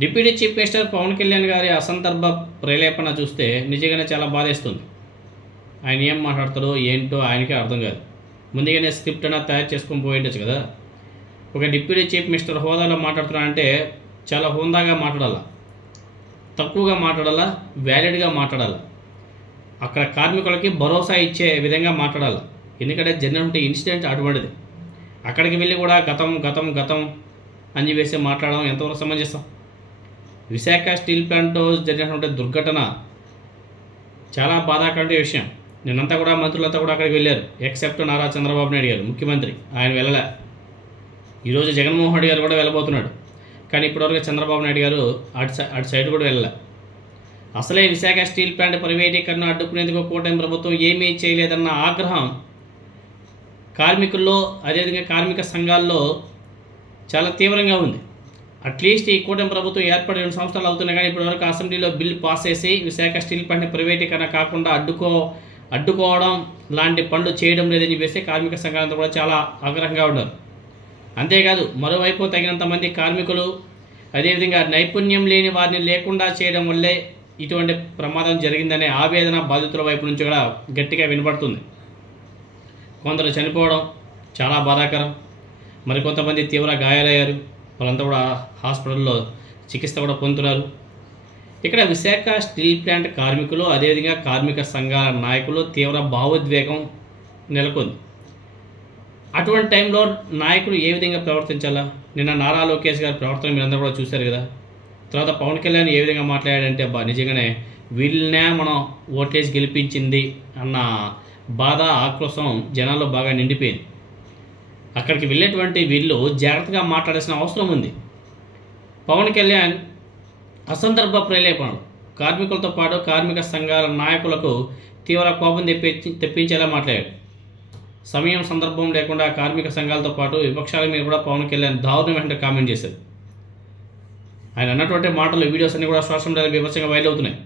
Deputy chief minister Pawan Kalyan గారి అసందర్భ ప్రేరేపణ చూస్తే నిజంగానే చాలా బాధేస్తుంది. ఆయన ఏం మాట్లాడతారో ఏంటో ఆయనకే అర్థం కాదు. ముందుగానే స్క్రిప్ట్ అయినా తయారు చేసుకొని పోయిండొచ్చు కదా. ఒక డిప్యూటీ చీఫ్ మినిస్టర్ హోదాలో మాట్లాడుతున్నారంటే చాలా హుందాగా మాట్లాడాలా, తక్కువగా మాట్లాడాలా, వ్యాలిడ్గా మాట్లాడాలా, అక్కడ కార్మికులకి భరోసా ఇచ్చే విధంగా మాట్లాడాలి. ఎందుకంటే జరిగినటువంటి ఇన్సిడెంట్ అటువంటిది. అక్కడికి వెళ్ళి కూడా గతం గతం గతం అని చెప్పేసి మాట్లాడడం ఎంతవరకు సమంజసం? విశాఖ స్టీల్ ప్లాంట్లో జరిగినటువంటి దుర్ఘటన చాలా బాధాకరమైన విషయం. నిన్నంతా కూడా మంత్రులంతా కూడా అక్కడికి వెళ్ళారు, ఎక్సెప్ట్ నారా చంద్రబాబు నాయుడు గారు ముఖ్యమంత్రి, ఆయన వెళ్ళలే. ఈరోజు జగన్మోహన్ రెడ్డి గారు కూడా వెళ్ళబోతున్నాడు, కానీ ఇప్పటివరకు చంద్రబాబు నాయుడు గారు అటు సైడ్ కూడా వెళ్ళలే. అసలే విశాఖ స్టీల్ ప్లాంట్ ప్రైవేటీకరణ అడ్డుకునేందుకు కూటమి ప్రభుత్వం ఏమీ చేయలేదన్న ఆగ్రహం కార్మికుల్లో, అదేవిధంగా కార్మిక సంఘాల్లో చాలా తీవ్రంగా ఉంది. అట్లీస్ట్ ఈ కూటమి ప్రభుత్వం ఏర్పడి 2 సంవత్సరాలు అవుతున్నాయి, కానీ ఇప్పటివరకు అసెంబ్లీలో బిల్లు పాస్ చేసి విశాఖ స్టీల్ ప్లాంట్ని ప్రైవేటీకరణ కాకుండా అడ్డుకోవడం లాంటి పనులు చేయడం లేదని చెప్పేసి కార్మిక సంఘాలంతా కూడా చాలా ఆగ్రహంగా ఉన్నారు. అంతేకాదు మరోవైపు తగినంత మంది కార్మికులు, అదేవిధంగా నైపుణ్యం లేని వారిని లేకుండా చేయడం వల్లే ఇటువంటి ప్రమాదం జరిగిందనే ఆవేదన బాధితుల వైపు నుంచి కూడా గట్టిగా వినపడుతుంది. కొందరు చనిపోవడం చాలా బాధాకరం, మరికొంతమంది తీవ్ర గాయాలయ్యారు, వాళ్ళంతా కూడా హాస్పిటల్లో చికిత్స కూడా పొందుతున్నారు. ఇక్కడ విశాఖ స్టీల్ ప్లాంట్ కార్మికులు, అదేవిధంగా కార్మిక సంఘాల నాయకులు తీవ్ర భావోద్వేగం నెలకొంది. అటువంటి టైంలో నాయకులు ఏ విధంగా ప్రవర్తించాలా? నిన్న నారా లోకేష్ గారి ప్రవర్తన మీరందరూ కూడా చూశారు కదా. తర్వాత పవన్ కళ్యాణ్ ఏ విధంగా మాట్లాడాడంటే నిజంగానే వీళ్ళనే మనం ఓట్లేసి గెలిపించింది అన్న బాధ, ఆక్రోశం జనాల్లో బాగా నిండిపోయింది. అక్కడికి వెళ్ళేటువంటి వీళ్ళు జాగ్రత్తగా మాట్లాడాల్సిన అవసరం ఉంది. పవన్ కళ్యాణ్ అసందర్భ ప్రేరేపణలు కార్మికులతో పాటు కార్మిక సంఘాల నాయకులకు తీవ్ర కోపం తెప్పించేలా మాట్లాడాడు. సమయం సందర్భం లేకుండా కార్మిక సంఘాలతో పాటు విపక్షాల మీద కూడా పవన్ కళ్యాణ్ దారుణమైన కామెంట్ చేశారు. ఆయన అన్నటువంటి మాటలు, వీడియోస్ అన్నీ కూడా సోషల్ మీడియాలో విపక్షంగా వైరల్ అవుతున్నాయి.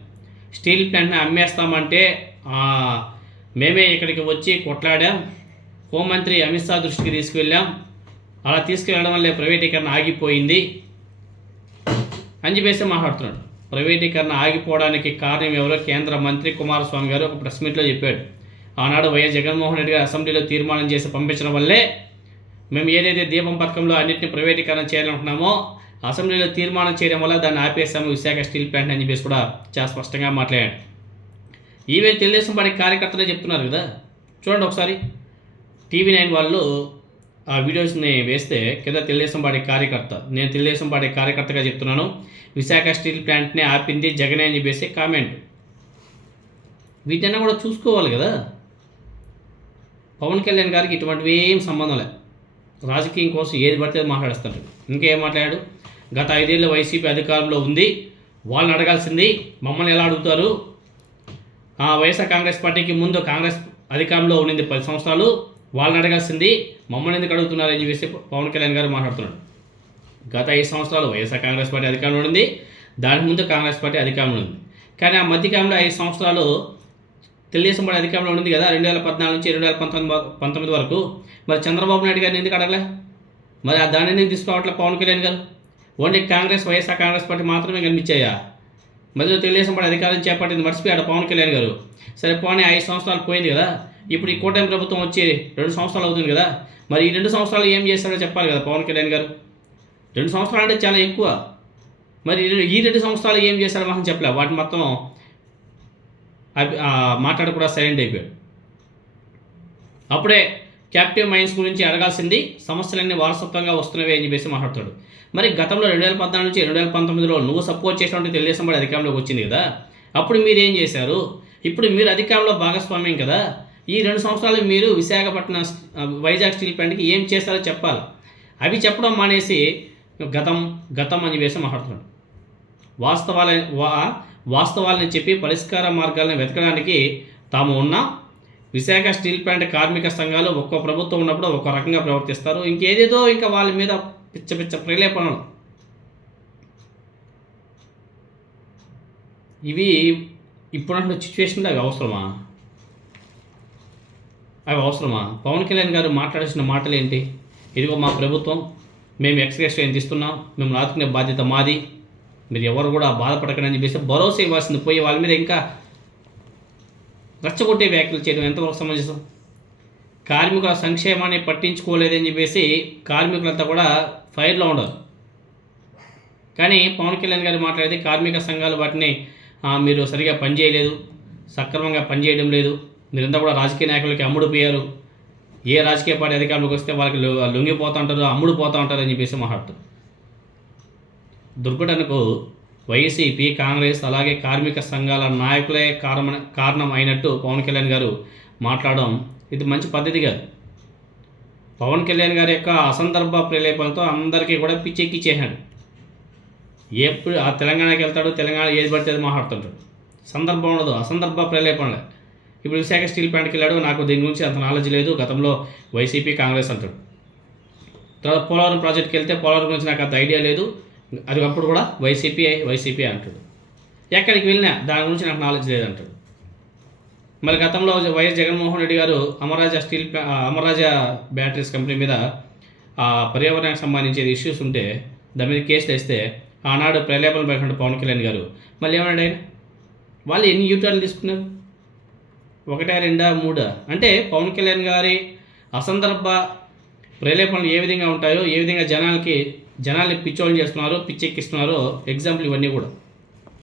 స్టీల్ ప్లాంట్ని అమ్మేస్తామంటే మేమే ఇక్కడికి వచ్చి కొట్లాడాం, హోంమంత్రి అమిత్ షా దృష్టికి తీసుకువెళ్ళాం, అలా తీసుకువెళ్ళడం వల్లే ప్రైవేటీకరణ ఆగిపోయింది అని చెప్పేసి మాట్లాడుతున్నాడు. ప్రైవేటీకరణ ఆగిపోవడానికి కారణం ఎవరో కేంద్ర మంత్రి కుమారస్వామి గారు ఒక ప్రెస్ మీట్లో చెప్పాడు. ఆనాడు వైఎస్ జగన్మోహన్ రెడ్డి గారు అసెంబ్లీలో తీర్మానం చేసి పంపించడం వల్లే మేము ఏదైతే దీపం పథకంలో అన్నింటినీ ప్రైవేటీకరణ చేయాలనుకున్నామో అసెంబ్లీలో తీర్మానం చేయడం వల్ల దాన్ని ఆపేసాము విశాఖ స్టీల్ ప్లాంట్ అని చెప్పేసి కూడా చాలా స్పష్టంగా మాట్లాడాడు. ఈవెన్ తెలుగుదేశం పార్టీ కార్యకర్తలే చెప్తున్నారు కదా. చూడండి ఒకసారి, TV9 వాళ్ళు ఆ వీడియోస్ని వేస్తే కింద తెలుగుదేశం పార్టీ కార్యకర్త, నేను తెలుగుదేశం పార్టీ కార్యకర్తగా చెప్తున్నాను, విశాఖ స్టీల్ ప్లాంట్ని ఆపింది జగనే అని చెప్పేసి కామెంట్. వీటన్నా కూడా చూసుకోవాలి కదా. పవన్ కళ్యాణ్ గారికి ఇటువంటివి ఏం సంబంధం లేదు. రాజకీయం కోసం ఏది పడితే మాట్లాడేస్తాడు. ఇంకేం మాట్లాడాడు? గత 5 ఏళ్ళు వైసీపీ అధికారంలో ఉంది, వాళ్ళని అడగాల్సింది మమ్మల్ని ఎలా అడుగుతారు? వైఎస్ఆర్ కాంగ్రెస్ పార్టీకి ముందు కాంగ్రెస్ అధికారంలో ఉండింది 10 సంవత్సరాలు, వాళ్ళని అడగాల్సింది మమ్మల్ని ఎందుకు అడుగుతున్నారని చెప్పేసి పవన్ కళ్యాణ్ గారు మాట్లాడుతున్నాడు. గత 5 సంవత్సరాలు వైఎస్ఆర్ కాంగ్రెస్ పార్టీ అధికారంలో ఉండింది, దానికి ముందు కాంగ్రెస్ పార్టీ అధికారంలో ఉంది. కానీ ఆ మధ్యకాలంలో 5 సంవత్సరాలు తెలుగుదేశం పార్టీ అధికారంలో ఉంది కదా, 2014 నుంచి 2019 వరకు. మరి చంద్రబాబు నాయుడు గారిని ఎందుకు అడగలే? మరి ఆ దాన్ని ఎందుకు తీసుకోవట్లే పవన్ కళ్యాణ్ గారు? ఓన్లీ వైఎస్ఆర్ కాంగ్రెస్ పార్టీ మాత్రమే కనిపించాయా? మధ్యలో తెలుగుదేశం పార్టీ అధికారం చేపట్టింది మర్చిపోయాడు పవన్ కళ్యాణ్ గారు. సరే పోనీ 5 సంవత్సరాలు పోయింది కదా, ఇప్పుడు ఈ కూటమి ప్రభుత్వం వచ్చి 2 సంవత్సరాలు అవుతుంది కదా, మరి ఈ 2 సంవత్సరాలు ఏం చేస్తారో చెప్పాలి కదా పవన్ కళ్యాణ్ గారు. 2 సంవత్సరాలు అంటే చాలా ఎక్కువ. మరి ఈ 2 సంవత్సరాలు ఏం చేశారో మనం చెప్పలే. వాటి మొత్తం మాట్లాడి కూడా సైలెంట్ అయిపోయాడు. అప్పుడే క్యాప్టివ్ మైన్స్ గురించి అడగాల్సింది సమస్యలన్నీ వారసత్వంగా వస్తున్నవే అని చెప్పేసి మాట్లాడతాడు. మరి గతంలో 2014 నుంచి 2019లో నువ్వు సపోర్ట్ చేసినటువంటి తెలుగుదేశం పార్టీ అధికారంలోకి వచ్చింది కదా, అప్పుడు మీరు ఏం చేశారు? ఇప్పుడు మీరు అధికారంలో భాగస్వామ్యం కదా, ఈ 2 సంవత్సరాలు మీరు విశాఖపట్నం వైజాగ్ స్టీల్ ప్లాంట్కి ఏం చేస్తారో చెప్పాలి. అవి చెప్పడం మానేసి గతం గతం అని చెప్పేసి మాట్లాడుతున్నాడు. వాస్తవాలని చెప్పి పరిష్కార మార్గాలను వెతకడానికి తాము ఉన్న విశాఖ స్టీల్ ప్లాంట్ కార్మిక సంఘాలు ఒక్కో ప్రభుత్వం ఉన్నప్పుడు ఒక్కో రకంగా ప్రవర్తిస్తారు. ఇంకేదేదో ఇంకా వాళ్ళ మీద పిచ్చ ప్రేరేపణలు. ఇవి ఇప్పుడున్న సిచ్యువేషన్లో అవి అవసరమా? పవన్ కళ్యాణ్ గారు మాట్లాడాల్సిన మాటలు ఏంటి? ఇదిగో మా ప్రభుత్వం, మేము ఎక్స్గ్రేషన్ ఎంత ఇస్తున్నాం, మేము ఆదుకునే బాధ్యత మాది, మీరు ఎవరు కూడా బాధపడకండి అని చెప్పేసి భరోసా ఇవ్వాల్సింది పోయి వాళ్ళ మీద ఇంకా రెచ్చగొట్టే వ్యాఖ్యలు చేయడం ఎంతవరకు సమంజసం? కార్మికుల సంక్షేమాన్ని పట్టించుకోలేదని చెప్పేసి కార్మికులంతా కూడా ఫైర్లో ఉండరు. కానీ పవన్ కళ్యాణ్ గారు మాట్లాడితే కార్మిక సంఘాలు వాటిని మీరు సరిగా పనిచేయలేదు, సక్రమంగా పనిచేయడం లేదు, మీరంతా కూడా రాజకీయ నాయకులకి అమ్ముడుపోయారు, ఏ రాజకీయ పార్టీ అధికారంలోకి వస్తే వాళ్ళకి లొంగిపోతూ ఉంటారు, అమ్ముడుపోతూ ఉంటారు అని చెప్పేసి మాట్లాడుతారు. దుర్ఘటనకు వైసీపీ, కాంగ్రెస్ అలాగే కార్మిక సంఘాల నాయకులే కారణం అయినట్టు పవన్ కళ్యాణ్ గారు మాట్లాడడం ఇది మంచి పద్ధతి కాదు. పవన్ కళ్యాణ్ గారి యొక్క అసందర్భ ప్రేరేపణతో అందరికీ కూడా పిచ్చెక్కిచ్చేసాడు. ఎప్పుడు ఆ తెలంగాణకి వెళ్తాడు, తెలంగాణ ఏది పడితే అది మాట్లాడుతుంటాడు. సందర్భం ఉండదు, అసందర్భ ప్రేరేపణలే. ఇప్పుడు విశాఖ స్టీల్ ప్లాంట్కి వెళ్ళాడు, నాకు దీని గురించి అంత నాలెడ్జ్ లేదు, గతంలో వైసీపీ, కాంగ్రెస్ అంటాడు. తర్వాత పోలవరం ప్రాజెక్ట్కి వెళ్తే పోలవరం గురించి నాకు అంత ఐడియా లేదు, అది అప్పుడు కూడా వైసీపీ అంటాడు. ఎక్కడికి వెళ్ళినా దాని గురించి నాకు నాలెడ్జ్ లేదంటాడు. మరి గతంలో వైఎస్ జగన్మోహన్ రెడ్డి గారు అమరరాజా బ్యాటరీస్ కంపెనీ మీద పర్యావరణానికి సంబంధించిన ఇష్యూస్ ఉంటే దాని మీద కేసులు వేస్తే ఆనాడు ప్రలేపనలు పెట్టినట్టు పవన్ కళ్యాణ్ గారు మళ్ళీ ఏమన్నాడు ఆయన? వాళ్ళు ఎన్ని యూటర్న్లు తీసుకున్నారు? 1, 2, 3 అంటే పవన్ కళ్యాణ్ గారి అసందర్భ ప్రేరేపణలు ఏ విధంగా ఉంటాయో, ఏ విధంగా జనాల్ని పిచ్చోళ్ళు చేస్తున్నారో, పిచ్చెక్కిస్తున్నారో ఎగ్జాంపుల్ ఇవన్నీ కూడా.